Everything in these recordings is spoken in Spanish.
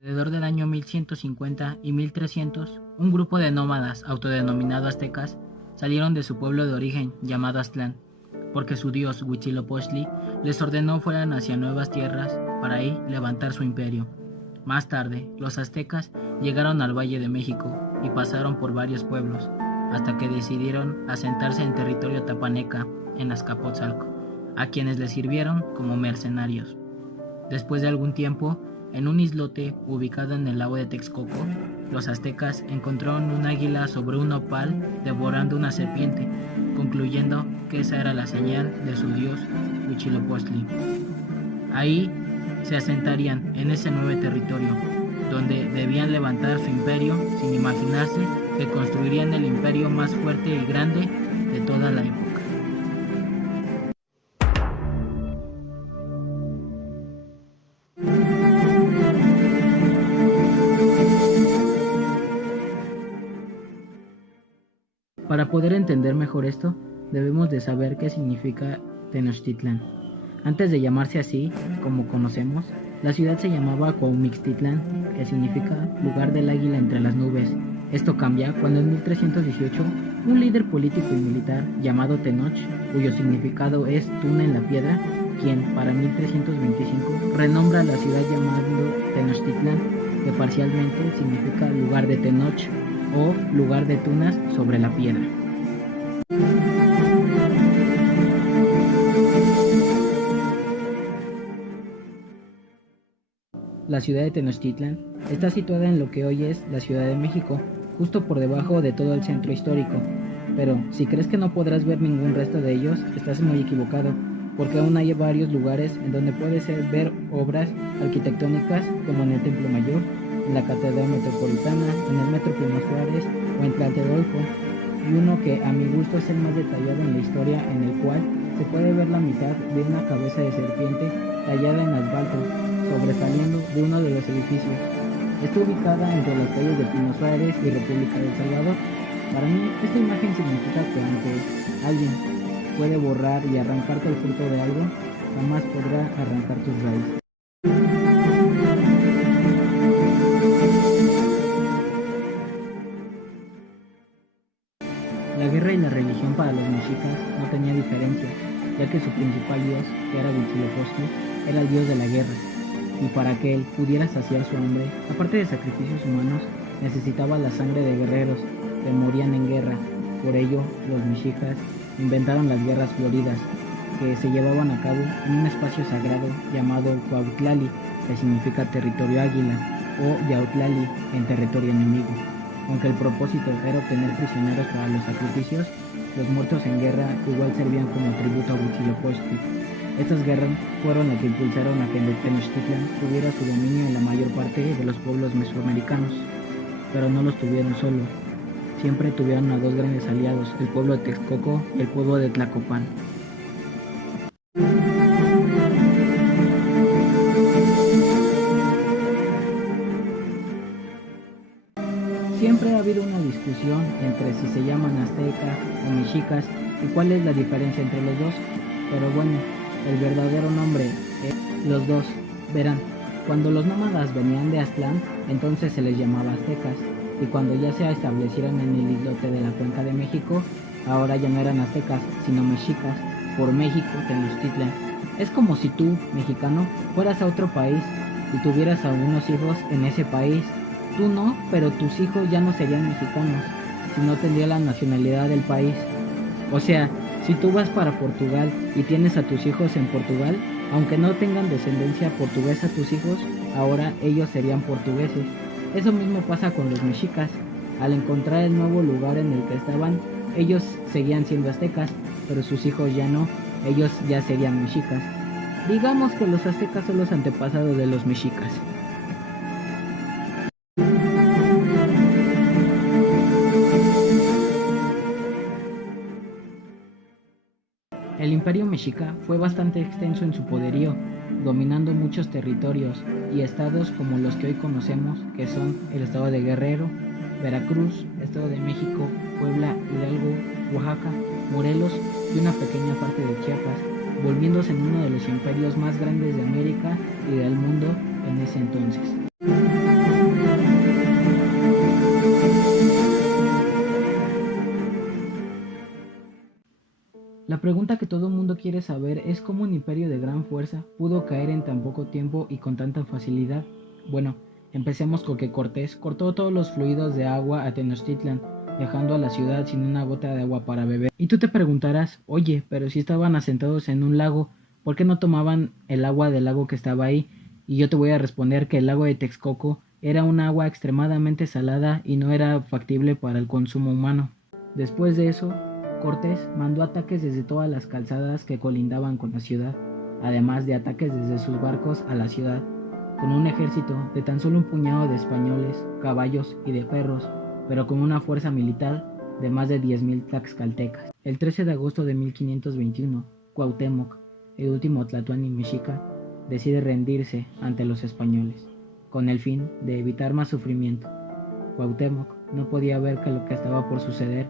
Alrededor del año 1150 y 1300, un grupo de nómadas autodenominados aztecas salieron de su pueblo de origen llamado Aztlán, porque su dios Huitzilopochtli les ordenó fueran hacia nuevas tierras para ahí levantar su imperio. Más tarde, los aztecas llegaron al Valle de México y pasaron por varios pueblos, hasta que decidieron asentarse en territorio tapaneca, en Azcapotzalco, a quienes les sirvieron como mercenarios. Después de algún tiempo, en un islote ubicado en el lago de Texcoco, los aztecas encontraron un águila sobre un nopal devorando una serpiente, concluyendo que esa era la señal de su dios Huitzilopochtli. Ahí se asentarían en ese nuevo territorio, donde debían levantar su imperio sin imaginarse que construirían el imperio más fuerte y grande de toda la época. Para poder entender mejor esto, debemos de saber qué significa Tenochtitlán. Antes de llamarse así, como conocemos, la ciudad se llamaba Cuaumixtitlán, que significa lugar del águila entre las nubes. Esto cambia cuando en 1318 un líder político y militar llamado Tenoch, cuyo significado es tuna en la piedra, quien para 1325 renombra la ciudad llamando Tenochtitlán, que parcialmente significa lugar de Tenoch o lugar de tunas sobre la piedra. La ciudad de Tenochtitlán está situada en lo que hoy es la Ciudad de México, justo por debajo de todo el centro histórico. Pero si crees que no podrás ver ningún resto de ellos, estás muy equivocado, porque aún hay varios lugares en donde puedes ver obras arquitectónicas, como en el Templo Mayor, en la Catedral Metropolitana, en el Metro Pino Suárez o en Tlatelolco, y uno que a mi gusto es el más detallado en la historia, en el cual se puede ver la mitad de una cabeza de serpiente tallada en asfalto, sobresaliendo de uno de los edificios. Está ubicada entre las calles de Pino Suárez y República del Salvador. Para mí, esta imagen significa que aunque alguien puede borrar y arrancarte el fruto de algo, jamás podrá arrancar tus raíces. La guerra y la religión para los mexicas no tenía diferencia, ya que su principal dios, que era Huitzilopochtli, era el dios de la guerra, y para que él pudiera saciar su hambre, aparte de sacrificios humanos, necesitaba la sangre de guerreros que morían en guerra. Por ello, los mexicas inventaron las guerras floridas, que se llevaban a cabo en un espacio sagrado llamado Cuauhtlali, que significa territorio águila, o Yaotlali, en territorio enemigo. Aunque el propósito era obtener prisioneros para los sacrificios, los muertos en guerra igual servían como tributo a Huitzilopochtli. Estas guerras fueron las que impulsaron a que Tenochtitlán tuviera su dominio en la mayor parte de los pueblos mesoamericanos, pero no los tuvieron solo. Siempre tuvieron a dos grandes aliados, el pueblo de Texcoco y el pueblo de Tlacopan. Siempre ha habido una discusión entre si se llaman aztecas o mexicas y cuál es la diferencia entre los dos, pero bueno, el verdadero nombre es los dos. Verán, cuando los nómadas venían de Aztlán, entonces se les llamaba aztecas, y cuando ya se establecieron en el islote de la Cuenca de México, ahora ya no eran aztecas, sino mexicas, por México, Tenochtitlán. Es como si tú, mexicano, fueras a otro país y tuvieras algunos hijos en ese país. Tú no, pero tus hijos ya no serían mexicanos, sino tendrían la nacionalidad del país. O sea, si tú vas para Portugal y tienes a tus hijos en Portugal, aunque no tengan descendencia portuguesa tus hijos, ahora ellos serían portugueses. Eso mismo pasa con los mexicas. Al encontrar el nuevo lugar en el que estaban, ellos seguían siendo aztecas, pero sus hijos ya no, ellos ya serían mexicas. Digamos que los aztecas son los antepasados de los mexicas. El imperio mexica fue bastante extenso en su poderío, dominando muchos territorios y estados como los que hoy conocemos, que son el estado de Guerrero, Veracruz, Estado de México, Puebla, Hidalgo, Oaxaca, Morelos y una pequeña parte de Chiapas, volviéndose en uno de los imperios más grandes de América y del mundo en ese entonces. La pregunta que todo el mundo quiere saber es cómo un imperio de gran fuerza pudo caer en tan poco tiempo y con tanta facilidad. Bueno, empecemos con que Cortés cortó todos los fluidos de agua a Tenochtitlan, dejando a la ciudad sin una gota de agua para beber. Y tú te preguntarás, oye, pero si estaban asentados en un lago, ¿por qué no tomaban el agua del lago que estaba ahí? Y yo te voy a responder que el lago de Texcoco era un agua extremadamente salada y no era factible para el consumo humano. Después de eso, Cortés mandó ataques desde todas las calzadas que colindaban con la ciudad, además de ataques desde sus barcos a la ciudad, con un ejército de tan solo un puñado de españoles, caballos y de perros, pero con una fuerza militar de más de 10,000 tlaxcaltecas. El 13 de agosto de 1521, Cuauhtémoc, el último tlatoani mexica, decide rendirse ante los españoles, con el fin de evitar más sufrimiento. Cuauhtémoc no podía ver que lo que estaba por suceder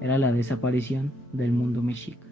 era la desaparición del mundo mexica.